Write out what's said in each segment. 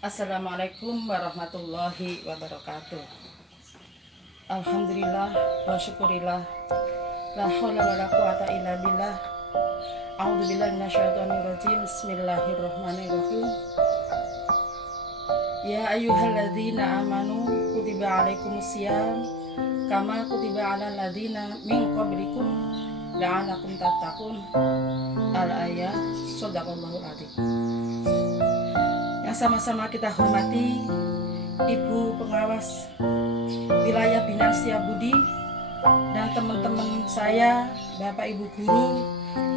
Assalamualaikum warahmatullahi wabarakatuh. Alhamdulillah wa syukurillah. La haula wa la quwata illa billah. A'udzubillahi minasyaitonir rajim. Bismillahirrahmanirrahim. Ya ayyuhalladzina amanu kutiba alaikumusiyam kama kutiba alal ladzina min qablikum la'allakum tattaqun. Al-ayah. Shadaqallahul adzim. Yang sama-sama kita hormati Ibu Pengawas Wilayah Binaan Setiabudi dan teman-teman saya, Bapak Ibu Guru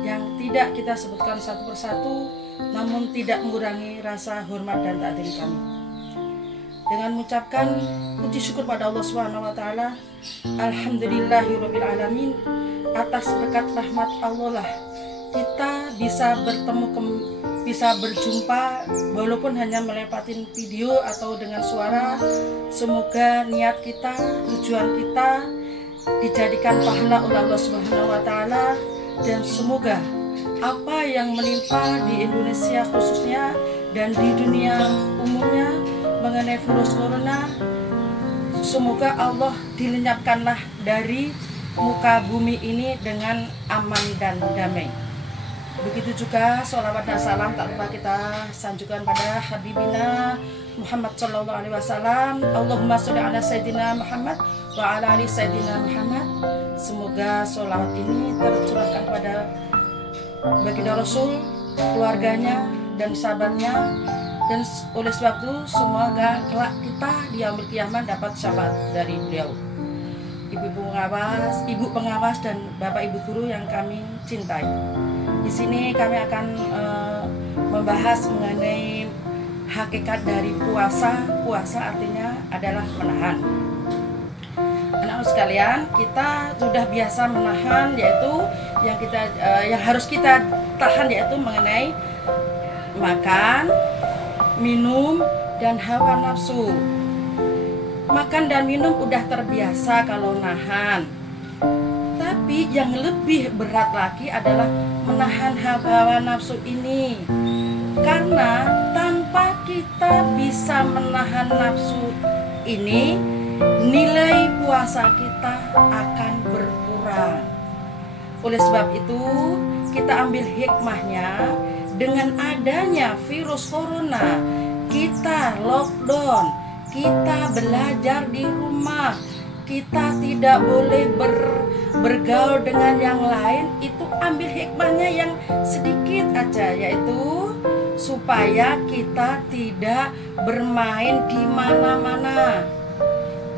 yang tidak kita sebutkan satu persatu, namun tidak mengurangi rasa hormat dan takdir kami. Dengan mengucapkan puji syukur pada Allah SWT, Alhamdulillahirabbil alamin, atas berkat rahmat Allah lah kita bisa bisa berjumpa walaupun hanya melepatin video atau dengan suara. Semoga niat kita, tujuan kita dijadikan pahala oleh Allah Subhanahu wa taala, dan semoga apa yang menimpa di Indonesia khususnya dan di dunia umumnya mengenai virus corona, semoga Allah dilenyapkanlah dari muka bumi ini dengan aman dan damai. Begitu juga sholawat dan salam tak lupa kita sanjungkan pada Habibina Muhammad Sallallahu Alaihi Wasallam. Allahumma sholli ala Sayyidina Muhammad wa ala ali Sayyidina Muhammad. Semoga sholawat ini tercurahkan pada baginda Rasul, keluarganya dan sahabatnya, dan oleh sebab itu semoga kelak kita di yaumul qiyamah dapat syafaat dari beliau. Ibu pengawas dan Bapak Ibu guru yang kami cintai. Di sini kami akan membahas mengenai hakikat dari puasa. Puasa artinya adalah menahan. Anak-anak sekalian, kita sudah biasa menahan, yaitu yang harus kita tahan yaitu mengenai makan, minum, dan hawa nafsu. Makan dan minum udah terbiasa kalau nahan. Tapi yang lebih berat lagi adalah menahan hawa nafsu ini. Karena tanpa kita bisa menahan nafsu ini, nilai puasa kita akan berkurang. Oleh sebab itu, kita ambil hikmahnya. Dengan adanya virus corona, kita lockdown, kita belajar di rumah, kita tidak boleh bergaul dengan yang lain. Itu ambil hikmahnya yang sedikit aja, yaitu supaya kita tidak bermain di mana-mana.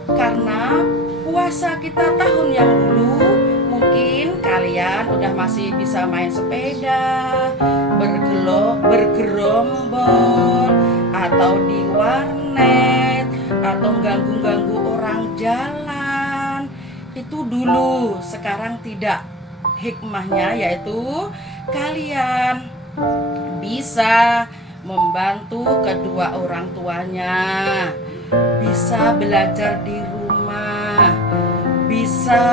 Karena puasa kita tahun yang dulu, mungkin kalian udah masih bisa main sepeda, bergerombol, atau di warnet, atau ganggu-ganggu orang jalan. Itu dulu, sekarang tidak. Hikmahnya yaitu kalian bisa membantu kedua orang tuanya, bisa belajar di rumah, bisa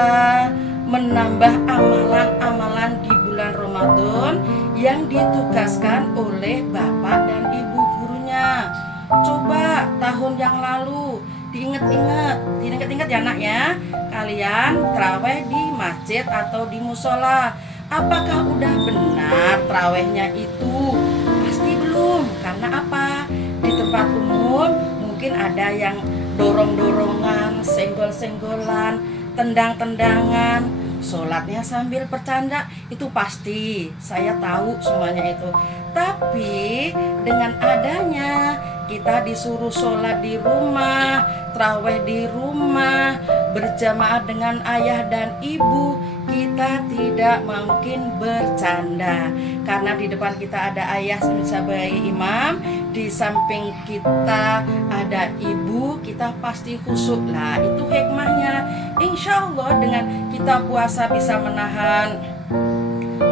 menambah amalan-amalan di bulan Ramadan yang ditugaskan oleh bapak dan ibu gurunya. Coba tahun yang lalu diingat-ingat ya nak ya, kalian taraweh di masjid atau di musola. Apakah udah benar tarawehnya itu? Pasti belum. Karena apa? Di tempat umum mungkin ada yang dorong-dorongan, senggol-senggolan, tendang-tendangan, sholatnya sambil bercanda. Itu pasti, saya tahu semuanya itu. Tapi dengan adanya kita disuruh sholat di rumah, taraweh di rumah, berjamaah dengan ayah dan ibu, kita tidak mungkin bercanda. Karena di depan kita ada ayah sebagai imam, di samping kita ada ibu, kita pasti khusyuk. Nah, itu hikmahnya. Insya Allah dengan kita puasa bisa menahan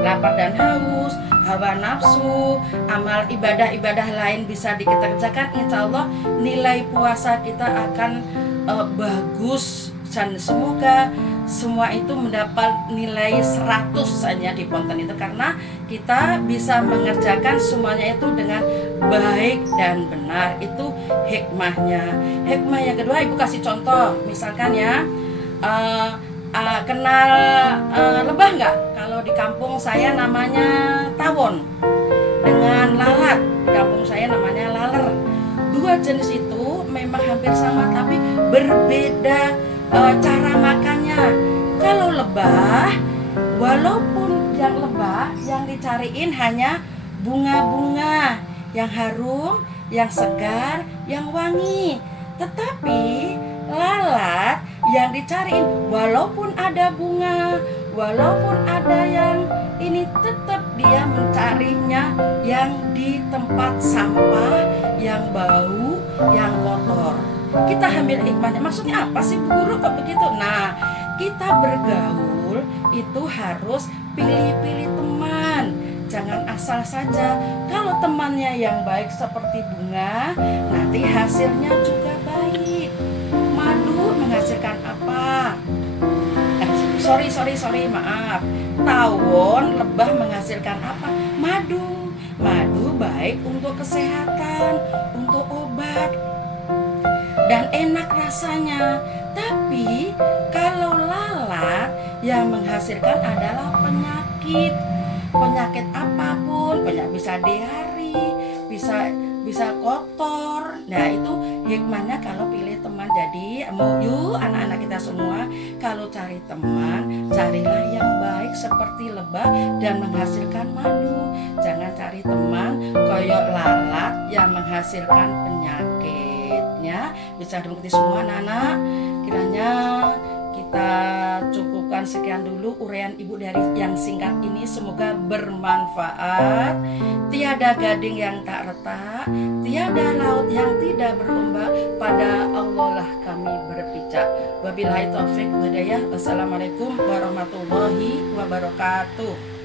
lapar dan haus, hawa nafsu, amal ibadah-ibadah lain bisa dikerjakan. Insya Allah nilai puasa kita akan bagus, dan semoga semua itu mendapat nilai 100 hanya di ponten itu, karena kita bisa mengerjakan semuanya itu dengan baik dan benar. Itu hikmahnya. Hikmah yang kedua, ibu kasih contoh, misalkan ya, kenal lebah nggak? Kalau di kampung saya namanya tawon, dengan lalat di kampung saya namanya laler. Dua jenis itu memang hampir sama tapi berbeda cara makannya. Kalau lebah, walaupun yang lebah yang dicariin hanya bunga-bunga yang harum, yang segar, yang wangi, tetapi lalat yang dicariin walaupun ada bunga, walaupun ada yang ini, tetap dia mencarinya yang di tempat sampah, yang bau, yang kotor. Kita ambil hikmahnya. Maksudnya apa sih Bu Guru kok begitu? Nah, kita bergaul itu harus pilih-pilih teman. Jangan asal saja. Kalau temannya yang baik seperti bunga, nanti hasilnya juga baik. Madu menghasilkan apa? Sorry, maaf. Tawon, lebah menghasilkan apa? Madu. Madu baik untuk kesehatan, untuk obat, dan enak rasanya. Tapi kalau lalat yang menghasilkan adalah penyakit. Penyakit apapun, bisa diare, bisa kotor. Nah, itu hikmahnya kalau pilih teman. Jadi yuk anak-anak kita semua, kalau cari teman, carilah yang baik seperti lebah dan menghasilkan madu. Jangan cari teman koyok lalat yang menghasilkan penyakitnya. Bisa dimengerti semua anak-anak. Kiranya kita cukupkan sekian dulu uraian ibu dari yang singkat ini, semoga bermanfaat. Tiada gading yang tak retak, tiada laut yang tidak berombak, pada Allah lah kami berpijak. Wabillahi taufik hidayah. Wassalamualaikum warahmatullahi wabarakatuh.